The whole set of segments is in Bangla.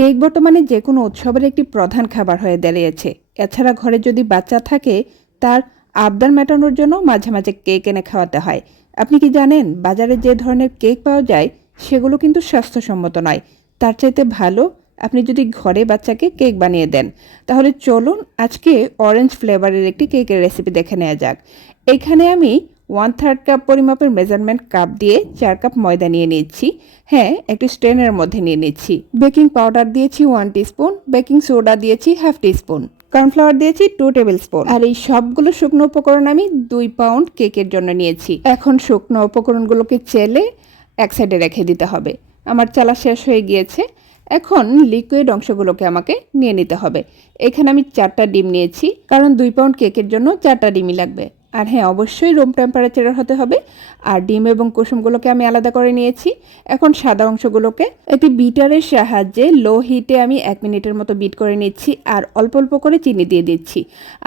কেক বর্তমানে যে কোনো উৎসবের একটি প্রধান খাবার হয়ে দাঁড়িয়েছে। এছাড়া ঘরে যদি বাচ্চা থাকে তার আবদার মেটানোর জন্য মাঝে মাঝে কেক এনে খাওয়াতে হয়। আপনি কি জানেন বাজারে যে ধরনের কেক পাওয়া যায় সেগুলো কিন্তু স্বাস্থ্যসম্মত নয়। তার চাইতে ভালো আপনি যদি ঘরে বাচ্চাকে কেক বানিয়ে দেন। তাহলে চলুন আজকে অরেঞ্জ ফ্লেভারের একটি কেকের রেসিপি দেখে নেওয়া যাক। এখানে আমি 1/3 কাপ পরিমাপের মেজারমেন্ট কাপ দিয়ে 4 কাপ ময়দা নিয়ে নিচ্ছি। হ্যাঁ, একটু স্ট্রেনের মধ্যে নিয়ে নিচ্ছি। বেকিং পাউডার দিয়েছি 1 টিস্পুন, বেকিং সোডা দিয়েছি 1/2 টিস্পুন, কর্নফ্লাওয়ার দিয়েছি 2 টেবিল স্পুন। আর এই সবগুলো শুকনো উপকরণ আমি 2 পাউন্ড কেকের জন্য নিয়েছি। এখন শুকনো উপকরণগুলোকে চেলে এক সাইডে রেখে দিতে হবে। আমার চালা শেষ হয়ে গিয়েছে। এখন লিকুইড অংশগুলোকে আমাকে নিয়ে নিতে হবে। এখানে আমি 4টা ডিম নিয়েছি, কারণ 2 পাউন্ড কেকের জন্য 4টা ডিমই লাগবে। আর হ্যাঁ, অবশ্যই রুম টেম্পারেচারের হতে হবে। আর ডিম এবং কুসুমগুলোকে আমি আলাদা করে নিয়েছি। এখন সাদা অংশগুলোকে একটি বিটারের সাহায্যে লো হিটে আমি 1 মিনিটের মতো বিট করে নিচ্ছি। আর অল্প অল্প করে চিনি দিয়ে দিচ্ছি।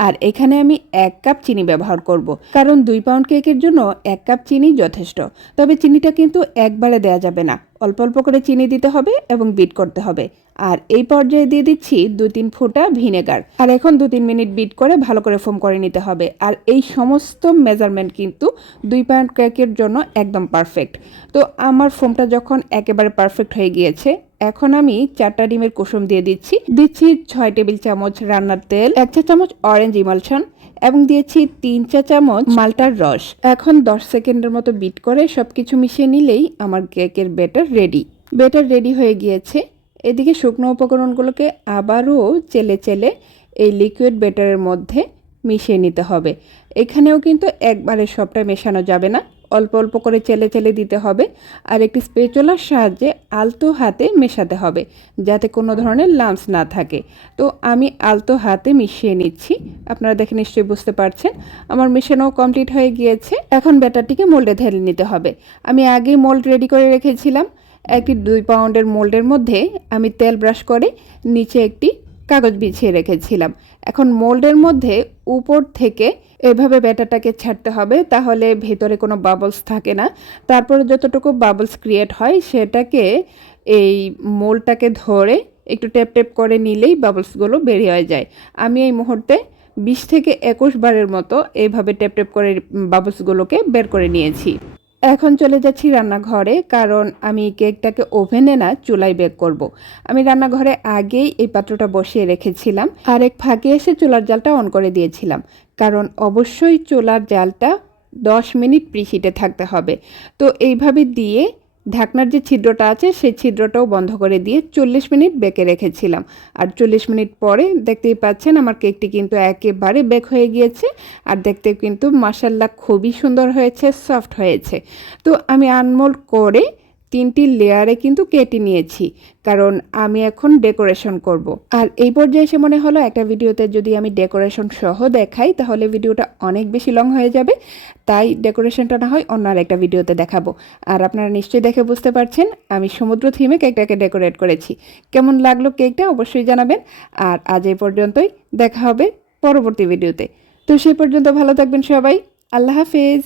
আর এখানে আমি 1 কাপ চিনি ব্যবহার করব, কারণ 2 পাউন্ড কেকের জন্য 1 কাপ চিনি যথেষ্ট। তবে চিনিটা কিন্তু একবারে দেওয়া যাবে না, অল্প অল্প করে চিনি দিতে হবে এবং বিট করতে হবে। আর এই পর্যায়ে দিয়ে দিচ্ছি 2-3 ফোঁটা ভিনেগার। আর এখন 2-3 মিনিট বিট করে ভালো করে ফোম করে নিতে হবে। আর এই সমস্ত মেজারমেন্ট কিন্তু 2 পাউন্ড কেকের জন্য একদম পারফেক্ট। তো আমার ফোমটা যখন একেবারে পারফেক্ট হয়ে গিয়েছে, এখন আমি 4টা ডিমের কুসুম দিয়ে দিচ্ছি। 6 টেবিল চামচ রান্নার তেল, 1 চা চামচ অরেঞ্জ ইমালশন এবং দিয়েছি 3 চা চামচ মাল্টার রস। এখন 10 সেকেন্ডের মতো বিট করে সবকিছু মিশিয়ে নিলেই আমার কেকের ব্যাটার রেডি হয়ে গিয়েছে। এদিকে শুকনো উপকরণগুলোকে আবারও চেলে চেলে এই লিকুইড ব্যাটারের মধ্যে মিশিয়ে নিতে হবে। এখানেও কিন্তু একবারে সবটা মেশানো যাবে না, অল্প অল্প করে চেলে চেলে দিতে হবে। আর একটি স্প্যাচুলার সাহায্যে আলতো হাতে মেশাতে হবে, যাতে কোনো ধরনের লাম্পস না থাকে। তো আমি আলতো হাতে মিশিয়ে নিচ্ছি। আপনারা দেখে নিশ্চয়ই বুঝতে পারছেন আমার মেশানো কমপ্লিট হয়ে গিয়েছে। এখন ব্যাটারটিকে মোল্ডে ঢেলে নিতে হবে। আমি আগেই মোল্ড রেডি করে রেখেছিলাম। একটি 2 পাউন্ডের মোল্ডের মধ্যে আমি তেল ব্রাশ করে নিচে একটি কাগজ বিছিয়ে রেখেছিলাম। এখন মোল্ডের মধ্যে উপর থেকে এভাবে ব্যাটারটাকে ছাড়তে হবে, তাহলে ভেতরে কোনো বাবলস থাকে না। তারপরে যতটুকু বাবলস ক্রিয়েট হয় সেটাকে এই মোল্ডটাকে ধরে একটু ট্যাপ ট্যাপ করে নিলেই বাবলসগুলো বেরিয়ে যায়। আমি এই মুহূর্তে 20 থেকে 21 বারের মতো এইভাবে ট্যাপ ট্যাপ করে বাবলসগুলোকে বের করে নিয়েছি। এখন চলে যাচ্ছি রান্নাঘরে, কারণ আমি কেকটাকে ওভেনে না চুলায় বেক করব। আমি রান্নাঘরে আগেই এই পাত্রটা বসিয়ে রেখেছিলাম আর এক ফাঁকে এসে চুলার জালটা অন করে দিয়েছিলাম, কারণ অবশ্যই চুলার জালটা 10 মিনিট প্রিহিটে থাকতে হবে। তো এইভাবে দিয়ে ঢাকনার যে ছিদ্রটা আছে সেই ছিদ্রটাও বন্ধ করে দিয়ে 40 মিনিট বেকে রেখেছিলাম। আর 40 মিনিট পরে দেখতেই পাচ্ছেন আমার কেকটি কিন্তু একেবারে বেক হয়ে গিয়েছে। আর দেখতেও কিন্তু মাশাআল্লাহ খুবই সুন্দর হয়েছে, সফট হয়েছে। তো আমি আনমোল্ড করে 3টি লেয়ারে কিন্তু কেটে নিয়েছি, কারণ আমি এখন ডেকোরেশন করব। আর এই পর্যায়ে এসে মনে হলো একটা ভিডিওতে যদি আমি ডেকোরেশন সহ দেখাই তাহলে ভিডিওটা অনেক বেশি লং হয়ে যাবে। তাই ডেকোরেশনটা না হয় অন্য আরেকটা ভিডিওতে দেখাবো। আর আপনারা নিশ্চয়ই দেখে বুঝতে পারছেন আমি সমুদ্র থিমে কেকটাকে ডেকোরেট করেছি। কেমন লাগলো কেকটা অবশ্যই জানাবেন। আর আজ এই পর্যন্তই, দেখা হবে পরবর্তী ভিডিওতে। তো সেই পর্যন্ত ভালো থাকবেন সবাই। আল্লাহ হাফেজ।